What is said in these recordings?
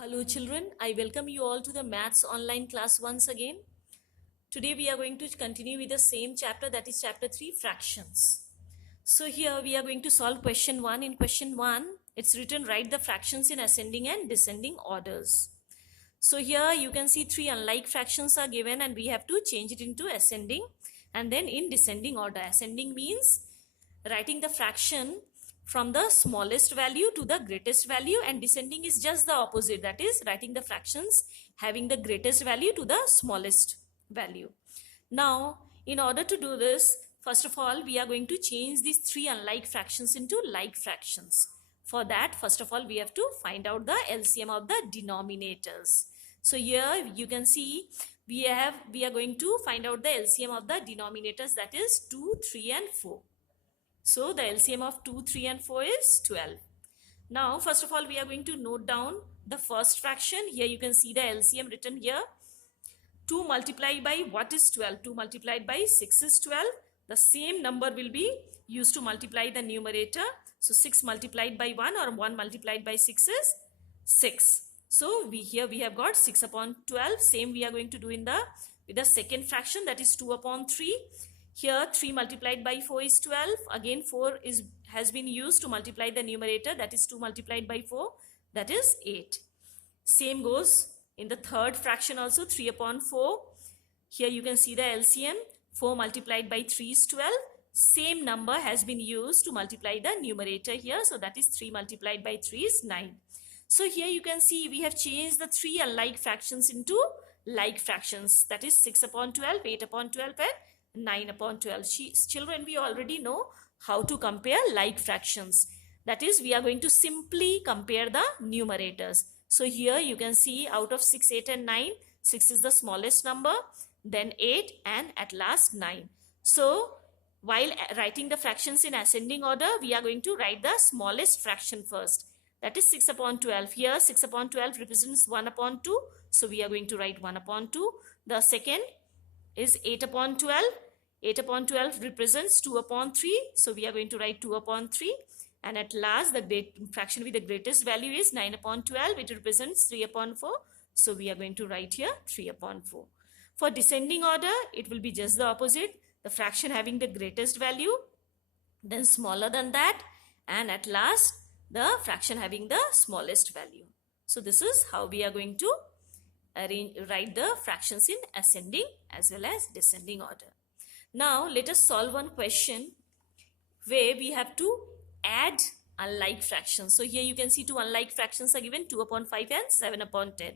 Hello children, I welcome you all to the Maths online class once again. Today we are going to continue with the same chapter, that is chapter 3, fractions. So here we are going to solve question 1. In question 1, it's written write the fractions in ascending and descending orders. So here you can see 3 unlike fractions are given and we have to change it into ascending and then in descending order. Ascending means writing the fraction from the smallest value to the greatest value, and descending is just the opposite, that is writing the fractions having the greatest value to the smallest value. Now in order to do this, first of all we are going to change these 3 unlike fractions into like fractions. For that, first of all we have to find out the LCM of the denominators. So here you can see we are going to find out the LCM of the denominators, that is 2, 3 and 4. So the LCM of 2, 3 and 4 is 12. Now first of all we are going to note down the first fraction. Here you can see the LCM written here. 2 multiplied by what is 12? 2 multiplied by 6 is 12. The same number will be used to multiply the numerator. So 6 multiplied by 1 or 1 multiplied by 6 is 6. So here we have got 6 upon 12. Same we are going to do with the second fraction, that is 2 upon 3. Here 3 multiplied by 4 is 12. Again 4 has been used to multiply the numerator, that is 2 multiplied by 4, that is 8. Same goes in the third fraction also, 3 upon 4. Here you can see the LCM. 4 multiplied by 3 is 12. Same number has been used to multiply the numerator here, so that is 3 multiplied by 3 is 9. So here you can see we have changed the 3 unlike fractions into like fractions, that is 6 upon 12, 8 upon 12 and 9 upon 12. Children, we already know how to compare like fractions. That is, we are going to simply compare the numerators. So here you can see out of 6, 8 and 9, 6 is the smallest number, then 8 and at last 9. So while writing the fractions in ascending order, we are going to write the smallest fraction first. That is 6 upon 12. Here 6 upon 12 represents 1 upon 2. So we are going to write 1 upon 2. The second is 8 upon 12. 8 upon 12 represents 2 upon 3. So we are going to write 2 upon 3. And at last, the fraction with the greatest value is 9 upon 12. It represents 3 upon 4. So we are going to write here 3 upon 4. For descending order, it will be just the opposite. The fraction having the greatest value, then smaller than that, and at last, the fraction having the smallest value. So this is how we are going to write the fractions in ascending as well as descending order. Now let us solve one question where we have to add unlike fractions. So here you can see 2 unlike fractions are given, 2 upon 5 and 7 upon 10.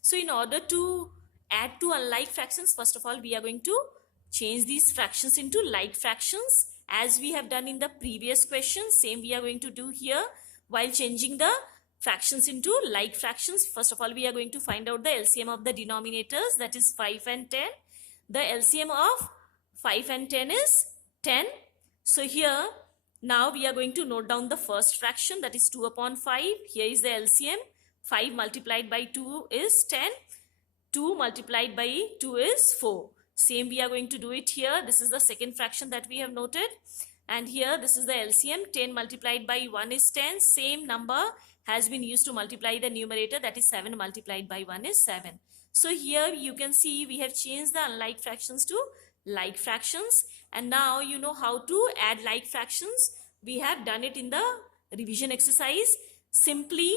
So in order to add 2 unlike fractions, first of all we are going to change these fractions into like fractions as we have done in the previous question. Same we are going to do here. While changing the fractions into like fractions, first of all we are going to find out the LCM of the denominators, that is 5 and 10. The LCM of 5 and 10 is 10. So here now we are going to note down the first fraction, that is 2 upon 5. Here is the LCM. 5 multiplied by 2 is 10. 2 multiplied by 2 is 4. Same we are going to do it here. This is the second fraction that we have noted. And here this is the LCM. 10 multiplied by 1 is 10. Same number has been used to multiply the numerator, that is 7 multiplied by 1 is 7. So here you can see we have changed the unlike fractions to like fractions, and now you know how to add like fractions. We have done it in the revision exercise. Simply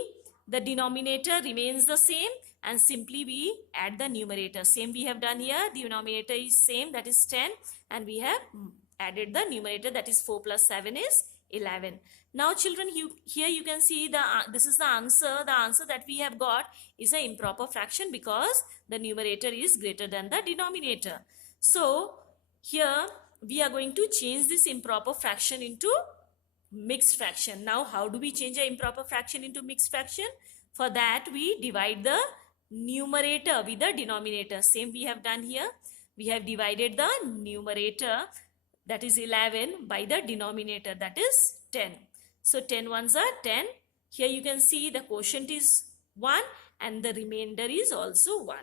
the denominator remains the same and simply we add the numerator. Same we have done here. The denominator is same, that is 10, and we have added the numerator, that is 4 plus 7 is 11. Now children, here you can see this is the answer. The answer that we have got is an improper fraction because the numerator is greater than the denominator. So here we are going to change this improper fraction into mixed fraction. Now how do we change an improper fraction into mixed fraction? For that we divide the numerator with the denominator. Same we have done here. We have divided the numerator, that is 11, by the denominator, that is 10. So 10 ones are 10. Here you can see the quotient is 1 and the remainder is also 1.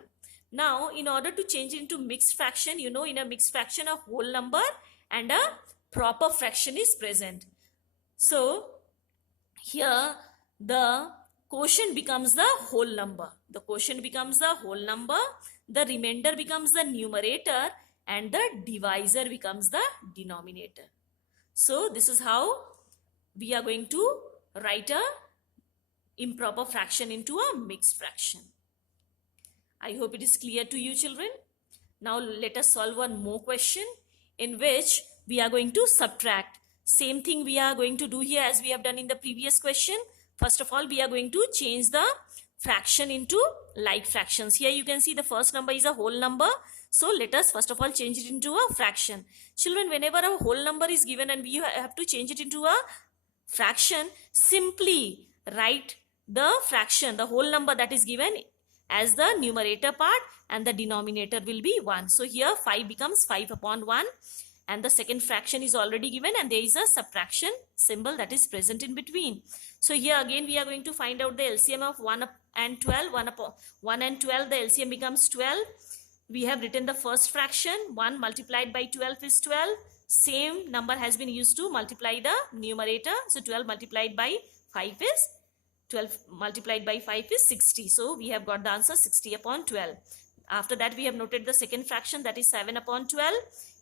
Now in order to change into mixed fraction, you know in a mixed fraction a whole number and a proper fraction is present. So here the quotient becomes the whole number. The quotient becomes the whole number. The remainder becomes the numerator and the divisor becomes the denominator. So this is how we are going to write a improper fraction into a mixed fraction. I hope it is clear to you, children. Now let us solve one more question in which we are going to subtract. Same thing we are going to do here as we have done in the previous question. First of all, we are going to change the fraction into like fractions. Here you can see the first number is a whole number. So let us first of all change it into a fraction. Children, whenever a whole number is given and we have to change it into a fraction, simply write the fraction, the whole number that is given as the numerator part and the denominator will be 1. So here 5 becomes 5 upon 1 and the second fraction is already given and there is a subtraction symbol that is present in between. So here again we are going to find out the LCM of 1 and 12. 1 and 12, the LCM becomes 12. We have written the first fraction, 1 multiplied by 12 is 12. Same number has been used to multiply the numerator. So 12 multiplied by 5 is 12 multiplied by 5 is 60. So we have got the answer 60 upon 12. After that we have noted the second fraction, that is 7 upon 12.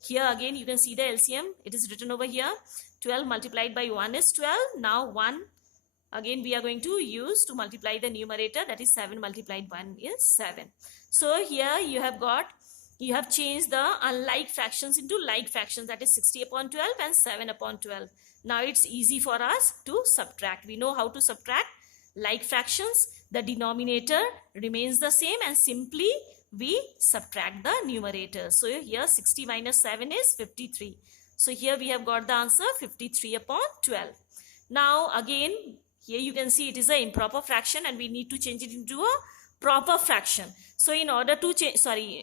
Here again you can see the LCM. It is written over here. 12 multiplied by 1 is 12. Now 1 again we are going to use to multiply the numerator, that is 7 multiplied 1 is 7. So here you have changed the unlike fractions into like fractions, that is 60 upon 12 and 7 upon 12. Now it's easy for us to subtract. We know how to subtract like fractions. The denominator remains the same and simply we subtract the numerator. So here 60 minus 7 is 53. So here we have got the answer 53 upon 12. Now again here you can see it is an improper fraction and we need to change it into a proper fraction. So in order to change,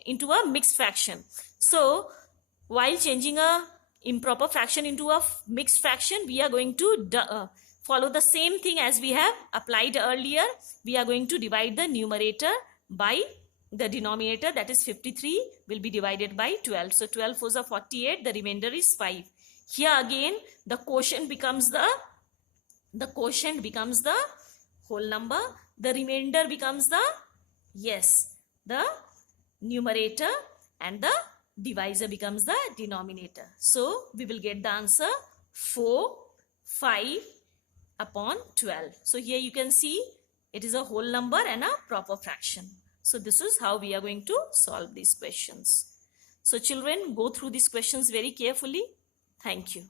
into a mixed fraction. So while changing a improper fraction into a mixed fraction, we are going to follow the same thing as we have applied earlier. We are going to divide the numerator by the denominator, that is 53 will be divided by 12. So 12 4s are 48, the remainder is 5. Here again the quotient becomes the whole number. The remainder becomes the numerator and the divisor becomes the denominator. So we will get the answer 4, 5 upon 12. So here you can see it is a whole number and a proper fraction. So this is how we are going to solve these questions. So children, go through these questions very carefully. Thank you.